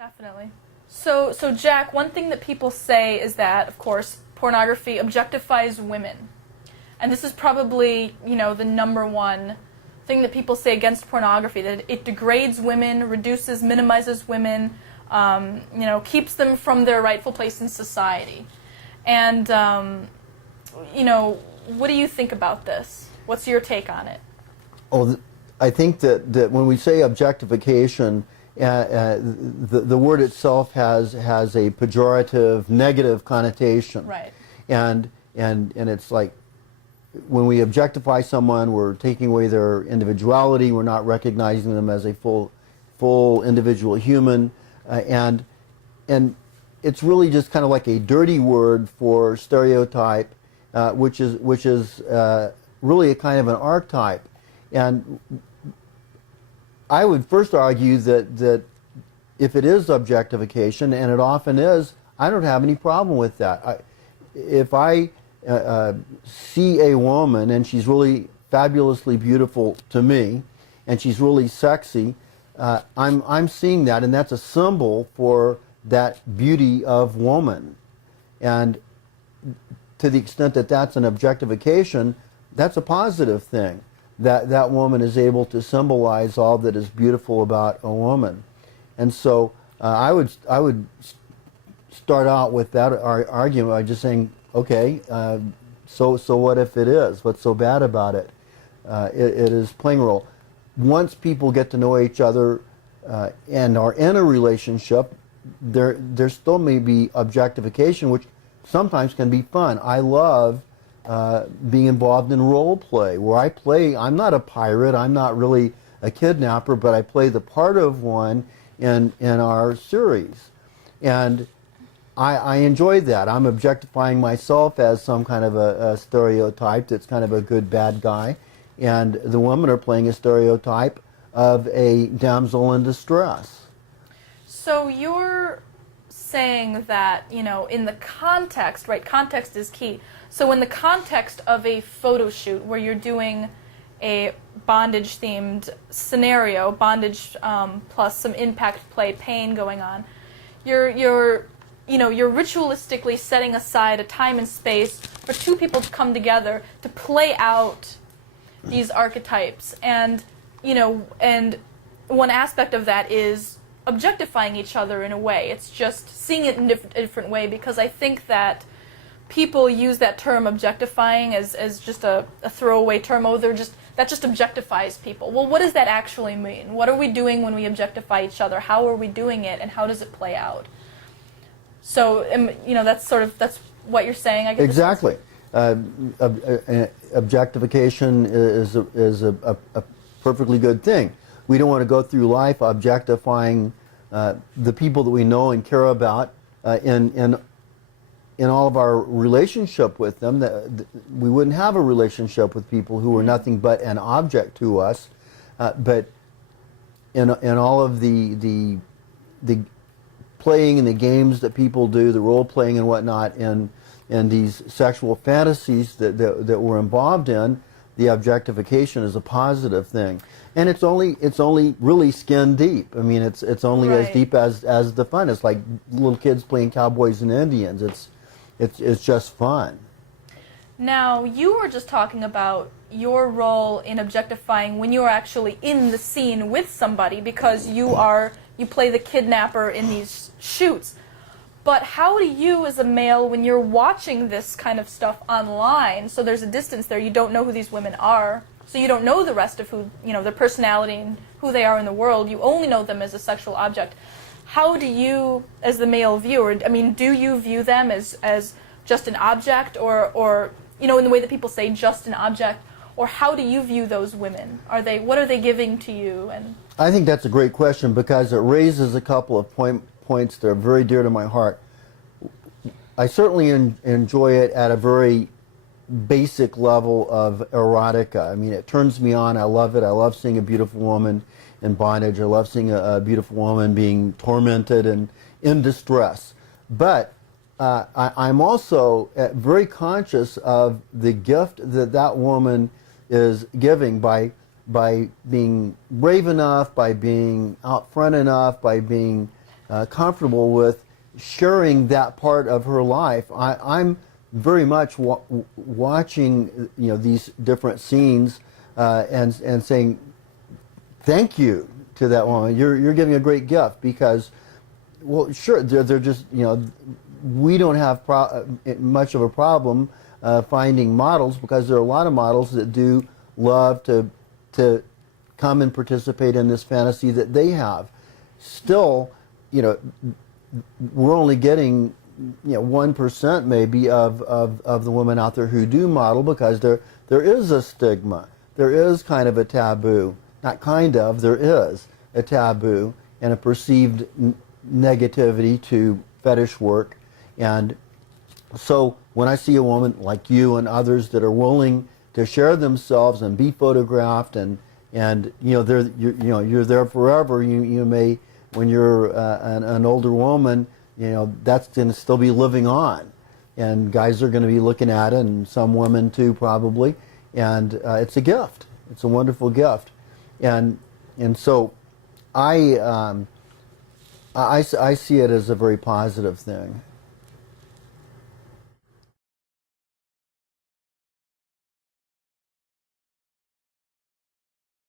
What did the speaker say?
Definitely. So Jack, one thing that people say is that, of course, pornography objectifies women. And this is probably, the number one thing that people say against pornography, that it degrades women, reduces, minimizes women, keeps them from their rightful place in society. And, what do you think about this? What's your take on it? Oh, I think that when we say objectification, the word itself has a pejorative, negative connotation. Right. And it's like, when we objectify someone, we're taking away their individuality. We're not recognizing them as a full individual human, and it's really just kind of like a dirty word for stereotype, which is really a kind of an archetype. And I would first argue that if it is objectification, and it often is, I don't have any problem with that. If I see a woman and she's really fabulously beautiful to me, and she's really sexy, I'm seeing that, and that's a symbol for that beauty of woman. And to the extent that that's an objectification, that's a positive thing. That woman is able to symbolize all that is beautiful about a woman. And so I would start out with that argument by just saying, okay, so what if it is? What's so bad about it? It is playing a role. Once people get to know each other and are in a relationship, there still may be objectification, which sometimes can be fun. I love being involved in role play, where I play. I'm not a pirate. I'm not really a kidnapper, but I play the part of one in our series, and I enjoy that. I'm objectifying myself as some kind of a stereotype that's kind of a good bad guy, and the women are playing a stereotype of a damsel in distress. So you're saying that, in the context, right, context is key. So in the context of a photo shoot where you're doing a bondage-themed scenario, bondage plus some impact play, pain going on, you're ritualistically setting aside a time and space for two people to come together to play out these archetypes. And, and one aspect of that is objectifying each other in a way. It's just seeing it in a different way, because I think that people use that term objectifying as just a throwaway term. Oh, that just objectifies people. Well, what does that actually mean? What are we doing when we objectify each other? How are we doing it, and how does it play out? So, that's what you're saying, I guess. Exactly. Objectification is a perfectly good thing. We don't want to go through life objectifying the people that we know and care about in all of our relationship with them. We wouldn't have a relationship with people who were nothing but an object to us. But in all of the playing and the games that people do, the role playing and whatnot, and these sexual fantasies that we're involved in, the objectification is a positive thing, and it's only really skin deep. I mean, it's only right. as deep as the fun. It's like little kids playing cowboys and Indians. It's just fun. Now, you were just talking about your role in objectifying when you are actually in the scene with somebody, because you play the kidnapper in these shoots. But how do you, as a male, when you're watching this kind of stuff online, so there's a distance there, you don't know who these women are, so you don't know the rest of who, their personality and who they are in the world, you only know them as a sexual object. How do you, as the male viewer, do you view them as just an object, or in the way that people say just an object, or how do you view those women? What are they giving to you? And I think that's a great question, because it raises a couple of points that are very dear to my heart. I certainly enjoy it at a very basic level of erotica. I mean, it turns me on. I love it. I love seeing a beautiful woman in bondage. I love seeing a beautiful woman being tormented and in distress. But I'm also very conscious of the gift that woman is giving by being brave enough, by being out front enough, by being comfortable with sharing that part of her life. I'm very much watching, these different scenes and saying thank you to that woman. You're giving a great gift because, well, sure, they're just, we don't have much of a problem finding models, because there are a lot of models that do love to come and participate in this fantasy that they have. Still, we're only getting 1% maybe of the women out there who do model, because there is a stigma. There is kind of a taboo. Not kind of, there is a taboo and a perceived negativity to fetish work. And so when I see a woman like you and others that are willing to share themselves and be photographed, and you're there forever, you may, when you're an older woman, that's going to still be living on, and guys are going to be looking at it, and some women too probably, and it's a gift. It's a wonderful gift, and so I see it as a very positive thing.